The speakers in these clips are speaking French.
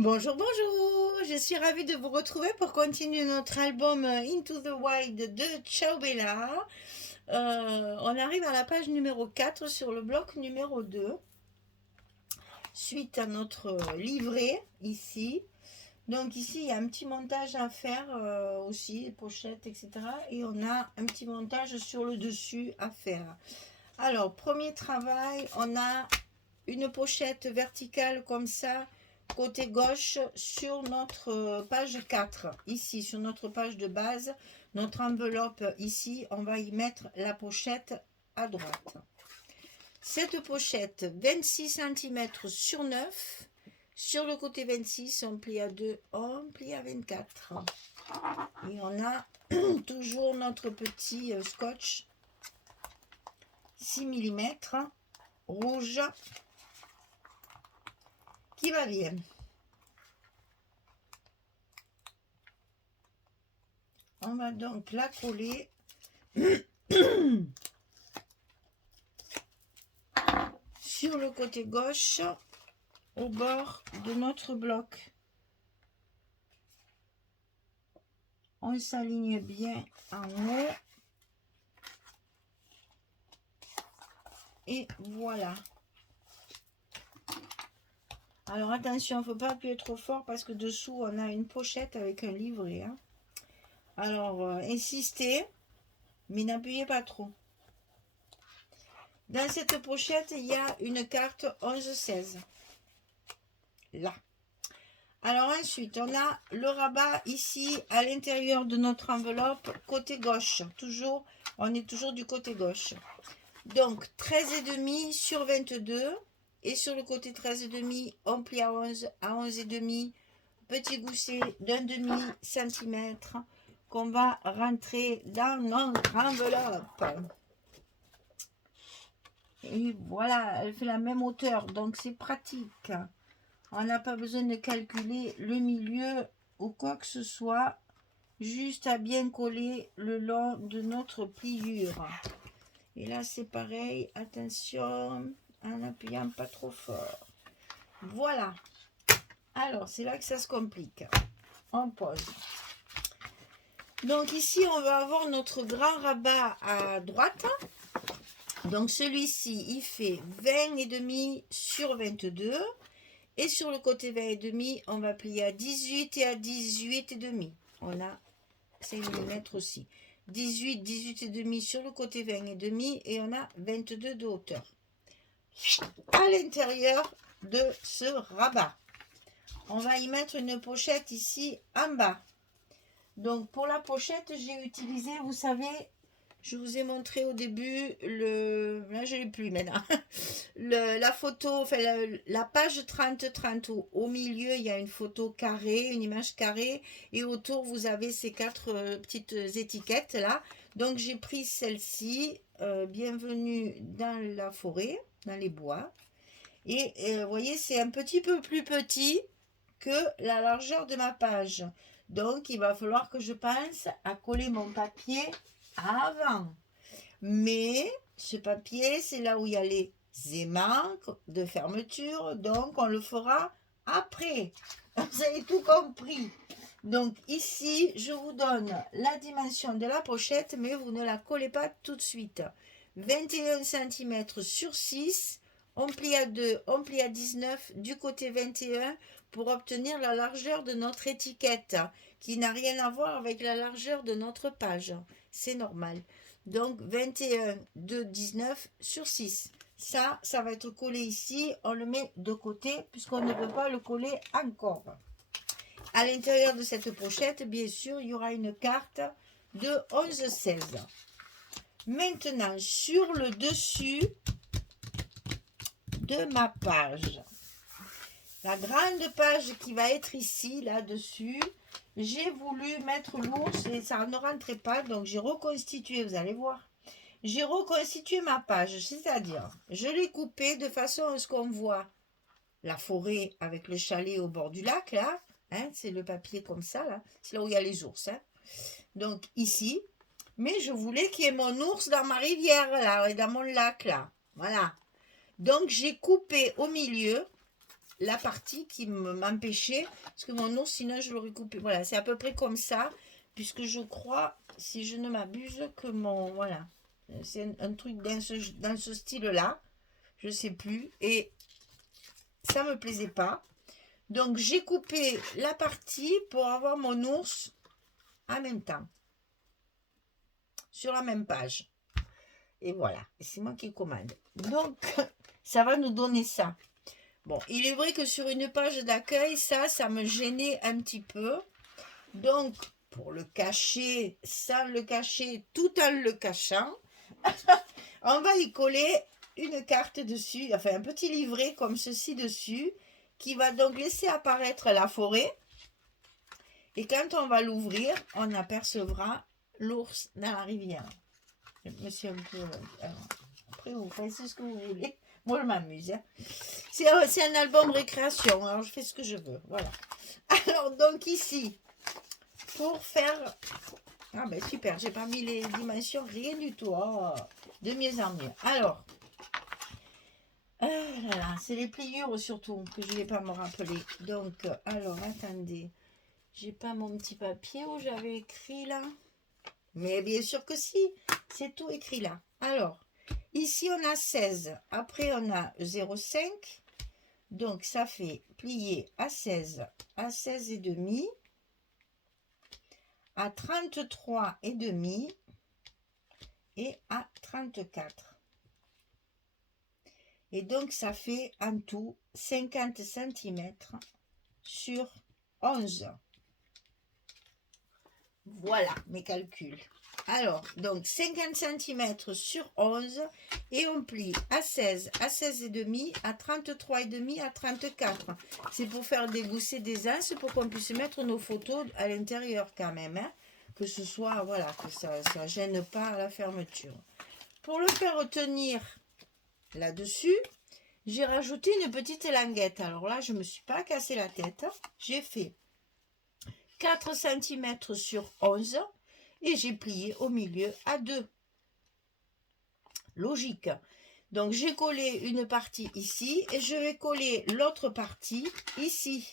Bonjour, bonjour! Je suis ravie de vous retrouver pour continuer notre album Into the Wild de Ciao Bella. On arrive à la page numéro 4 sur le bloc numéro 2, suite à notre livret ici. Donc ici, il y a un petit montage à faire aussi, pochettes, etc. Et on a un petit montage sur le dessus à faire. Alors, premier travail, on a une pochette verticale comme ça, côté gauche, sur notre page 4. Ici, sur notre page de base, notre enveloppe ici, on va y mettre la pochette à droite. Cette pochette, 26 cm sur 9. Sur le côté 26, on plie à 2, on plie à 24. Et on a toujours notre petit scotch 6 mm rouge qui va bien. On va donc la coller sur le côté gauche au bord de notre bloc. On s'aligne bien en haut. Et voilà. Alors attention, il ne faut pas appuyer trop fort parce que dessous on a une pochette avec un livret. Hein. Alors insistez, mais n'appuyez pas trop. Dans cette pochette, il y a une carte 11-16. Là. Alors ensuite, on a le rabat ici à l'intérieur de notre enveloppe, côté gauche. Toujours, on est toujours du côté gauche. Donc 13,5 sur 22. Et sur le côté 13,5, on plie à 11, à 11,5. Petit gousset d'un demi-centimètre qu'on va rentrer dans notre enveloppe. Et voilà, elle fait la même hauteur, donc c'est pratique. On n'a pas besoin de calculer le milieu ou quoi que ce soit, juste à bien coller le long de notre pliure. Et là c'est pareil, attention, en appuyant pas trop fort. Voilà. Alors c'est là que ça se complique. On pose. Donc ici on va avoir notre grand rabat à droite. Donc celui-ci il fait 20,5 sur 22. Et sur le côté 20,5, on va plier à 18 et à 18,5. On a 5 mm aussi. 18, 18,5 sur le côté 20,5 et on a 22 de hauteur. À l'intérieur de ce rabat, on va y mettre une pochette ici en bas. Donc pour la pochette, j'ai utilisé, vous savez, je vous ai montré au début, là je l'ai plus maintenant, la photo, enfin la page 30-30, au milieu il y a une photo carrée, une image carrée, et autour vous avez ces quatre petites étiquettes là. Donc j'ai pris celle-ci, bienvenue dans la forêt, dans les bois, et vous voyez c'est un petit peu plus petit que la largeur de ma page. Donc il va falloir que je pense à coller mon papier avant. Mais ce papier, c'est là où il y a les aimants de fermeture, donc on le fera après. Vous avez tout compris. Donc ici, je vous donne la dimension de la pochette, mais vous ne la collez pas tout de suite. 21 cm sur 6, on plie à 2, on plie à 19 du côté 21 pour obtenir la largeur de notre étiquette, qui n'a rien à voir avec la largeur de notre page. C'est normal. Donc 21 de 19 sur 6. Ça va être collé ici. On le met de côté puisqu'on ne peut pas le coller encore. À l'intérieur de cette pochette, bien sûr, il y aura une carte de 11-16. Maintenant, sur le dessus de ma page, la grande page qui va être ici, là-dessus, j'ai voulu mettre l'ours et ça ne rentrait pas, donc j'ai reconstitué, vous allez voir. J'ai reconstitué ma page, c'est-à-dire, je l'ai coupée de façon à ce qu'on voit la forêt avec le chalet au bord du lac, là. Hein, c'est le papier comme ça, là. C'est là où il y a les ours. Hein. Donc, ici. Mais je voulais qu'il y ait mon ours dans ma rivière, là, et dans mon lac, là. Voilà. Donc, j'ai coupé au milieu la partie qui m'empêchait, parce que mon ours, sinon je l'aurais coupé. Voilà, c'est à peu près comme ça, puisque je crois, si je ne m'abuse, que mon... Voilà, c'est un truc dans ce style-là, je sais plus, et ça me plaisait pas. Donc j'ai coupé la partie pour avoir mon ours en même temps, sur la même page. Et voilà, c'est moi qui commande. Donc, ça va nous donner ça. Bon, il est vrai que sur une page d'accueil, ça me gênait un petit peu. Donc, pour le cacher, sans le cacher, tout en le cachant, on va y coller une carte dessus, enfin un petit livret comme ceci dessus, qui va donc laisser apparaître la forêt. Et quand on va l'ouvrir, on apercevra l'ours dans la rivière. Je me suis un peu... Alors, après, vous faites ce que vous voulez. Moi, je m'amuse. Hein. C'est un album récréation, alors je fais ce que je veux. Voilà. Alors, donc ici, pour faire... Ah ben super, j'ai pas mis les dimensions, rien du tout. Oh, de mieux en mieux. Alors, là là, c'est les pliures surtout que je ne vais pas me rappeler. Donc, alors, attendez. J'ai pas mon petit papier où j'avais écrit là. Mais bien sûr que si, c'est tout écrit là. Alors, ici on a 16, après on a 0,5, donc ça fait plier à 16 et demi, à 33 et demi et à 34. Et donc ça fait en tout 50 cm sur 11. Voilà mes calculs. Alors, donc 50 cm sur 11 et on plie à 16 et demi, à 33 et demi, à 34. C'est pour faire dégousser des anses, pour qu'on puisse mettre nos photos à l'intérieur quand même. Hein, que ce soit, voilà, que ça ne gêne pas la fermeture. Pour le faire tenir là-dessus, j'ai rajouté une petite languette. Alors là, je ne me suis pas cassé la tête. J'ai fait 4 cm sur 11 et j'ai plié au milieu à 2. Logique. Donc j'ai collé une partie ici et je vais coller l'autre partie ici.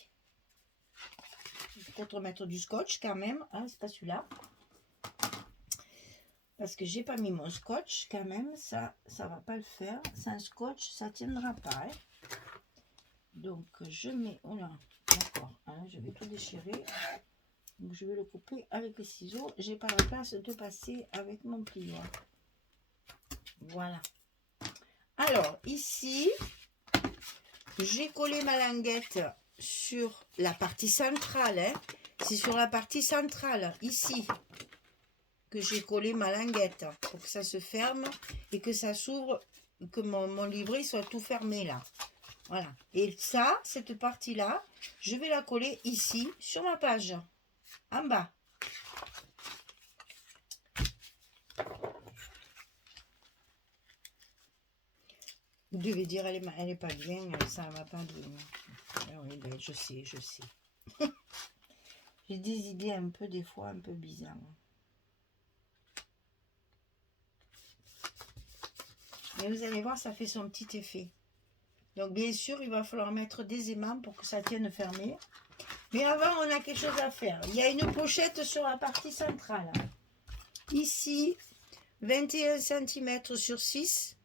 Je vais peut-être mettre du scotch quand même, hein, c'est pas celui-là. Parce que j'ai pas mis mon scotch quand même, ça va pas le faire. Sans scotch, ça tiendra pas. Hein. Donc je mets, oh là, d'accord, hein, je vais tout déchirer. Donc je vais le couper avec les ciseaux. J'ai pas la place de passer avec mon plioir. Voilà. Alors ici, j'ai collé ma languette sur la partie centrale. Hein. C'est sur la partie centrale, ici, que j'ai collé ma languette pour que ça se ferme et que ça s'ouvre, que mon livret soit tout fermé là. Voilà. Et ça, cette partie-là, je vais la coller ici, sur ma page. En bas. Vous devez dire, elle est pas bien, ça va pas bien. Oui, ben, je sais. J'ai des idées un peu, des fois, un peu bizarres. Mais vous allez voir, ça fait son petit effet. Donc, bien sûr, il va falloir mettre des aimants pour que ça tienne fermé. Mais avant, on a quelque chose à faire. Il y a une pochette sur la partie centrale. Ici, 21 cm sur 6.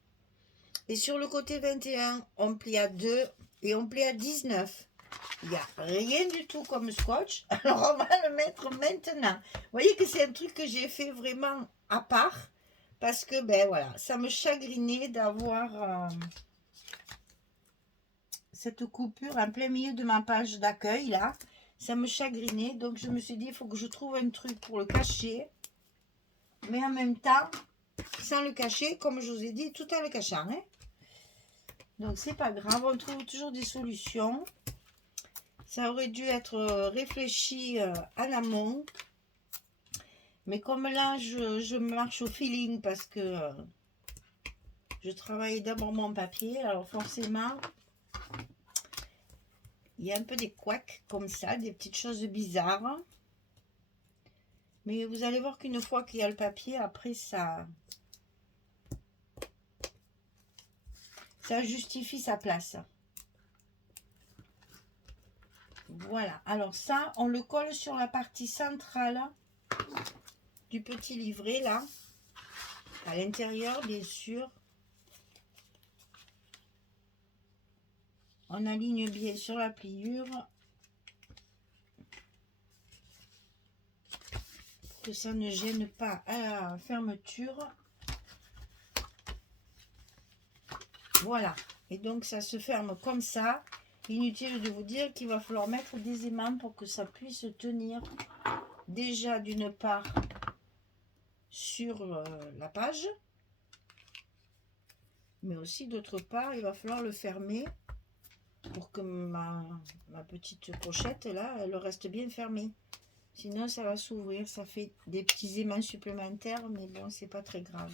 Et sur le côté 21, on plie à 2 et on plie à 19. Il n'y a rien du tout comme scotch. Alors, on va le mettre maintenant. Vous voyez que c'est un truc que j'ai fait vraiment à part. Parce que, ben voilà, ça me chagrinait d'avoir cette coupure en plein milieu de ma page d'accueil, là. Ça me chagrinait. Donc, je me suis dit, il faut que je trouve un truc pour le cacher. Mais en même temps, sans le cacher, comme je vous ai dit, tout en le cachant. Hein. Donc, c'est pas grave. On trouve toujours des solutions. Ça aurait dû être réfléchi en amont. Mais comme là, je marche au feeling parce que je travaille d'abord mon papier. Alors forcément, il y a un peu des couacs comme ça, des petites choses bizarres. Mais vous allez voir qu'une fois qu'il y a le papier, après ça justifie sa place. Voilà, alors ça, on le colle sur la partie centrale du petit livret, là. À l'intérieur, bien sûr. On aligne bien sur la pliure. Pour que ça ne gêne pas à la fermeture. Voilà, et donc ça se ferme comme ça. Inutile de vous dire qu'il va falloir mettre des aimants pour que ça puisse tenir déjà d'une part sur la page, mais aussi d'autre part il va falloir le fermer pour que ma petite pochette là elle reste bien fermée, sinon ça va s'ouvrir, ça fait des petits aimants supplémentaires, mais bon c'est pas très grave.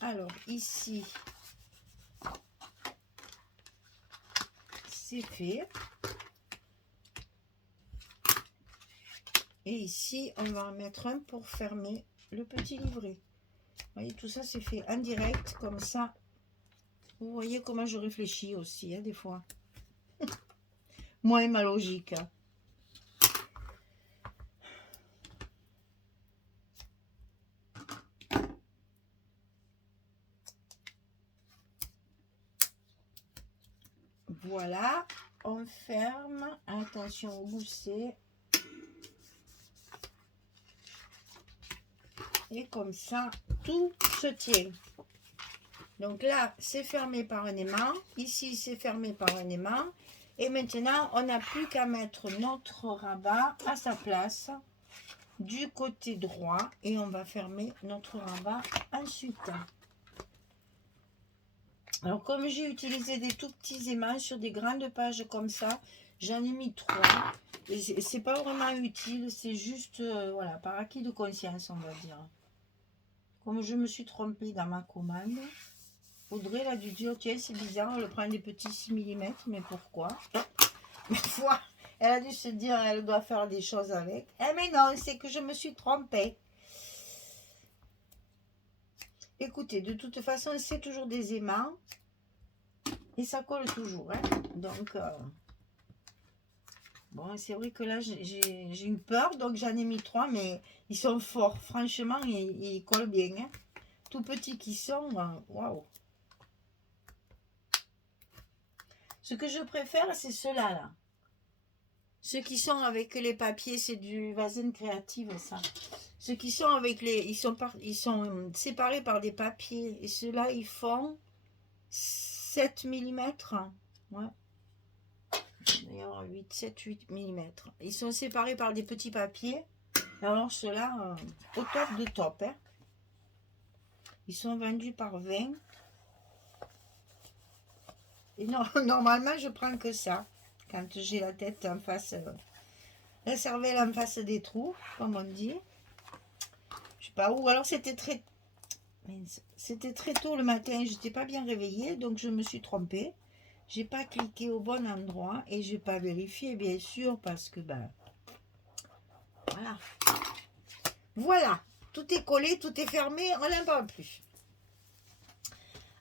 Alors ici c'est fait. Et ici, on va en mettre un pour fermer le petit livret. Vous voyez, tout ça, c'est fait en direct, comme ça. Vous voyez comment je réfléchis aussi, hein, des fois. Moins ma logique. Voilà, on ferme. Attention au gousset. Et comme ça, tout se tient. Donc là, c'est fermé par un aimant. Ici, c'est fermé par un aimant. Et maintenant, on n'a plus qu'à mettre notre rabat à sa place du côté droit. Et on va fermer notre rabat ensuite. Alors, comme j'ai utilisé des tout petits aimants sur des grandes pages comme ça, j'en ai mis 3. C'est pas vraiment utile, c'est juste, voilà, par acquis de conscience, on va dire. Comme je me suis trompée dans ma commande, Audrey elle a dû dire, tiens, c'est bizarre, elle prend des petits 6 mm, mais pourquoi? Une fois, elle a dû se dire, elle doit faire des choses avec. Eh mais non, c'est que je me suis trompée. Écoutez, de toute façon, c'est toujours des aimants. Et ça colle toujours. Hein. Donc, bon, c'est vrai que là, j'ai eu peur. Donc, j'en ai mis 3. Mais ils sont forts. Franchement, ils collent bien. Hein. Tout petits qu'ils sont. Waouh. Ce que je préfère, c'est ceux-là. Là. Ceux qui sont avec les papiers, c'est du Vazen Créative, ça. Ceux qui sont avec les... Ils sont séparés par des papiers. Et ceux-là, ils font 7 mm. Ouais. D'ailleurs, 8 mm. Ils sont séparés par des petits papiers. Alors, ceux-là, au top de top. Hein. Ils sont vendus par 20. Et non, normalement, je prends que ça. Quand j'ai la tête en face... la cervelle en face des trous, comme on dit. Je sais pas où. Alors, c'était très tôt le matin. Je n'étais pas bien réveillée. Donc, je me suis trompée. J'ai pas cliqué au bon endroit. Et je n'ai pas vérifié, bien sûr. Parce que, ben... Voilà. Voilà. Tout est collé, tout est fermé. On n'en parle plus.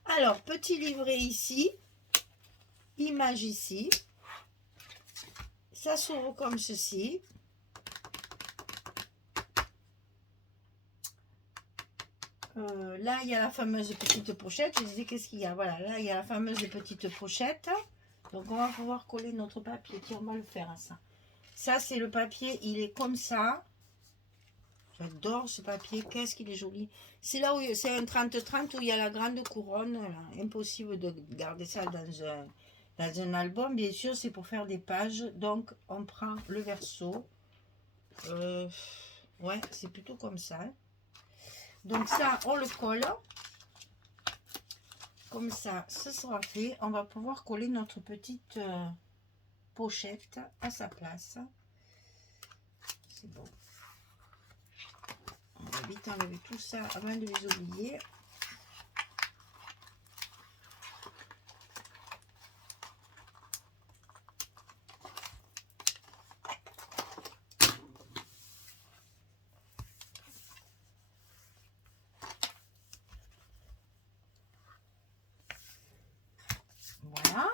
Alors, petit livret ici. Image ici. Ça s'ouvre comme ceci. Là, il y a la fameuse petite pochette. Je disais, qu'est-ce qu'il y a? Voilà, là, il y a la fameuse petite pochette. Donc, on va pouvoir coller notre papier. Tiens, on va le faire à ça. Ça, c'est le papier. Il est comme ça. J'adore ce papier. Qu'est-ce qu'il est joli. C'est là où c'est un 30-30 où il y a la grande couronne. Là. Impossible de garder ça dans un album. Bien sûr, c'est pour faire des pages. Donc, on prend le verso. Ouais, c'est plutôt comme ça. Hein. Donc ça, on le colle. Comme ça, ce sera fait. On va pouvoir coller notre petite pochette à sa place. C'est bon. On va vite enlever tout ça avant de les oublier. Voilà.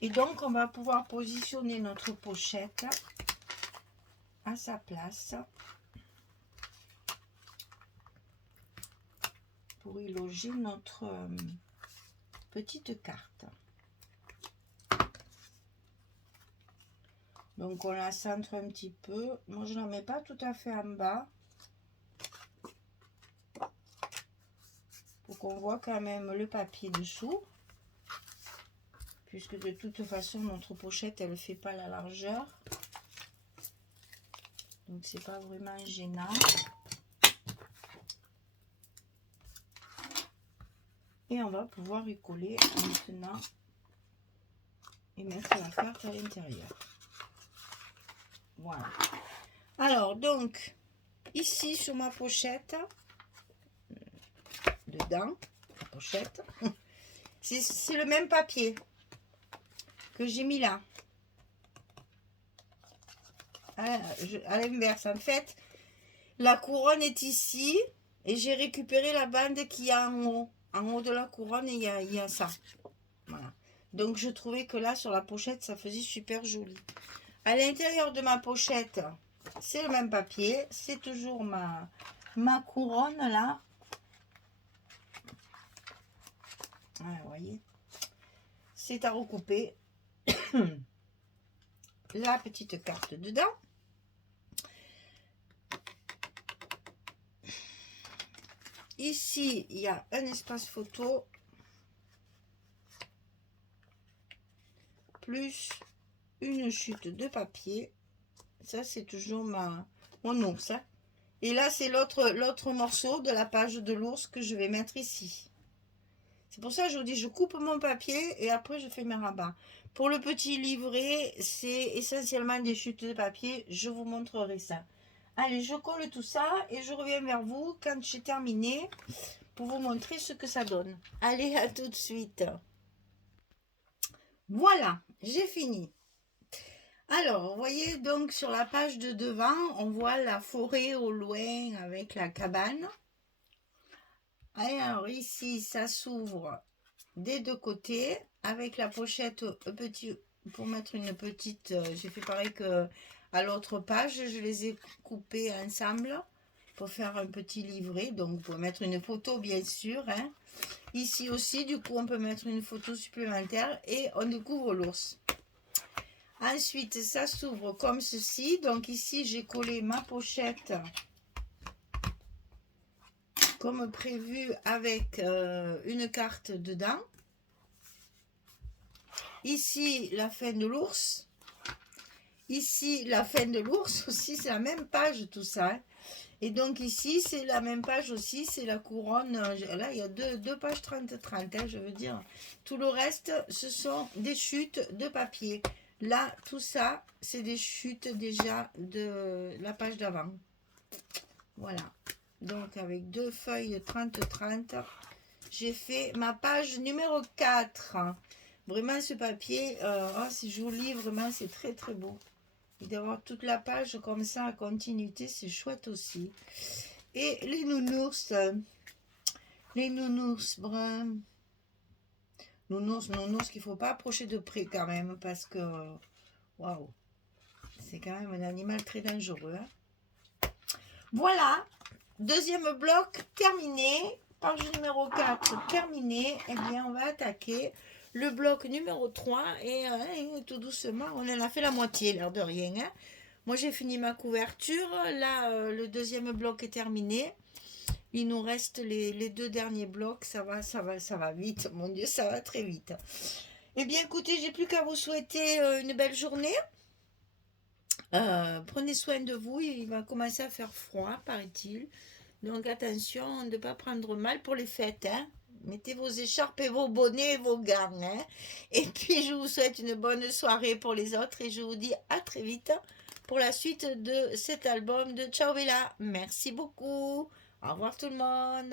Et donc, on va pouvoir positionner notre pochette à sa place pour y loger notre petite carte. Donc, on la centre un petit peu. Moi, je ne la mets pas tout à fait en bas. Pour qu'on voit quand même le papier dessous. Puisque de toute façon, notre pochette, elle ne fait pas la largeur. Donc, c'est pas vraiment gênant. Et on va pouvoir y coller maintenant et mettre la carte à l'intérieur. Voilà. Alors, donc, ici sur ma pochette, dedans, la pochette, c'est le même papier que j'ai mis là. À l'inverse, en fait, la couronne est ici et j'ai récupéré la bande qui est en haut. En haut de la couronne, il y a ça. Voilà. Donc, je trouvais que là, sur la pochette, ça faisait super joli. À l'intérieur de ma pochette, c'est le même papier. C'est toujours ma couronne, là. Voilà, vous voyez. C'est à recouper. La petite carte dedans. Ici, il y a un espace photo. Plus une chute de papier. Ça, c'est toujours mon ours. Hein. Et là, c'est l'autre morceau de la page de l'ours que je vais mettre ici. C'est pour ça que je vous dis, je coupe mon papier et après, je fais mes rabats. Pour le petit livret, c'est essentiellement des chutes de papier. Je vous montrerai ça. Allez, je colle tout ça et je reviens vers vous quand j'ai terminé pour vous montrer ce que ça donne. Allez, à tout de suite. Voilà, j'ai fini. Alors, vous voyez donc sur la page de devant, on voit la forêt au loin avec la cabane. Alors ici, ça s'ouvre des deux côtés avec la pochette petit pour mettre une petite. J'ai fait pareil que à l'autre page, je les ai coupés ensemble pour faire un petit livret. Donc, vous pouvez mettre une photo bien sûr. Hein. Ici aussi, du coup, on peut mettre une photo supplémentaire et on découvre l'ours. Ensuite, ça s'ouvre comme ceci. Donc ici, j'ai collé ma pochette comme prévu avec une carte dedans. Ici, la fin de l'ours. Ici, la fin de l'ours aussi, c'est la même page tout ça. Hein. Et donc ici, c'est la même page aussi, c'est la couronne. Là, il y a deux pages 30-30, hein, je veux dire. Tout le reste, ce sont des chutes de papier. Là, tout ça, c'est des chutes déjà de la page d'avant. Voilà. Donc, avec deux feuilles 30-30, j'ai fait ma page numéro 4. Vraiment, ce papier, c'est joli, vraiment, c'est très, très beau. Et d'avoir toute la page comme ça à continuité, c'est chouette aussi. Et les nounours bruns. Nounours qu'il ne faut pas approcher de près quand même parce que, waouh, c'est quand même un animal très dangereux. Hein. Voilà, deuxième bloc terminé, page numéro 4 terminé. Eh bien, on va attaquer le bloc numéro 3 et tout doucement, on en a fait la moitié, l'air de rien. Hein. Moi, j'ai fini ma couverture. Là, le deuxième bloc est terminé. Il nous reste les deux derniers blocs. Ça va vite. Mon Dieu, ça va très vite. Eh bien, écoutez, j'ai plus qu'à vous souhaiter une belle journée. Prenez soin de vous. Il va commencer à faire froid, paraît-il. Donc, attention de ne pas prendre mal pour les fêtes. Hein. Mettez vos écharpes et vos bonnets et vos gants. Hein. Et puis, je vous souhaite une bonne soirée pour les autres. Et je vous dis à très vite pour la suite de cet album de Ciao Bella. Merci beaucoup. Au revoir tout le monde.